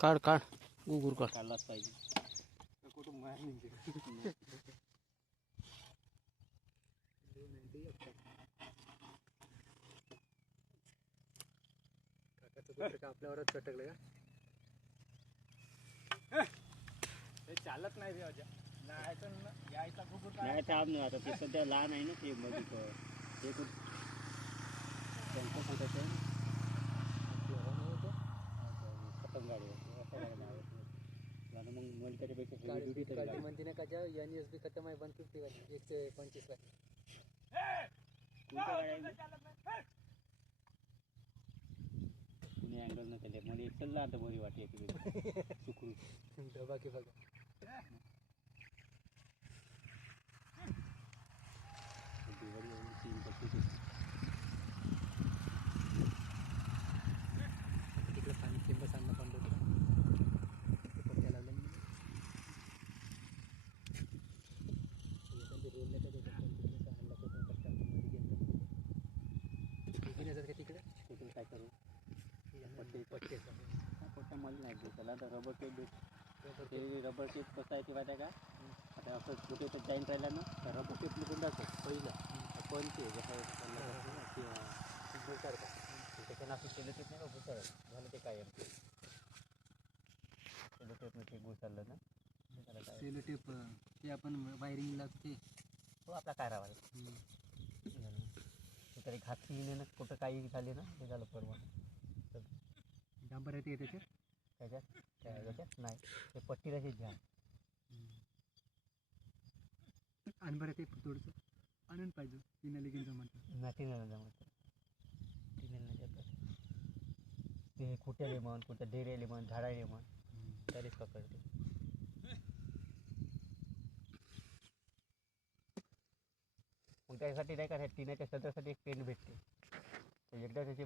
काढ काढ गुगुर काढ. काढलाच पाहिजे. कुठून बाहेर निघते काकाचं कुत्र का आपल्यावरच चटकलं का? ते चालत नाही रे अजा. नाही यायचा कुकुर नाही थांब ना आता ते सध्या लहान आहे ना ते मध्ये ते खूप त्यांचं सांगायचं खतम गाडी मग मला त्याच्यापेक्षा गाडी म्हणते ना का NSB खतम आहे 150 वाली 125 वाली. कुणी अँगल न केले मला एकटंला आता बरी वाटते सुखरूप डबा की बघा दिवाळी सीन करते तिकडे पाणी लिंब सांगणं पण होतं पट्ट्या लावल्या रेल्वे का तिकडे कुठून काय करू पट्टे पट्टा मला नाही भेट त्याला आता रबर टेप भेट ते रबर टेप कसं आहे ते माहिती आहे का आता असं कुठे तर जाईन राहिला ना तर रबर टेप निघून जातं पहिलं पण ते जसं घुसारतं त्याच्यानं असं केलं टेप नाही का घुसार झालं ते काय केलं टेपनं ते घुसारलं ना सेलो टेप ते आपण वायरिंग लागते तो आपला काय राहावा तरी घातली ना कुठं काही झाले ना ते झालं परवा डांबर येते त्याच्यात त्याच्यात नाही ते पट्टी तशीच घ्या आणि बरं ते थोडंसं आणून पाहिजे तिने घेऊन जमत नाही तिने जमत ते कुठ्याले म्हण कुठं डेरेले म्हण झाडाले म्हण तरीच पकडते मग त्यासाठी नाही का टिनाच्या सदस्यासाठी एक पेन भेटते एकदा त्याची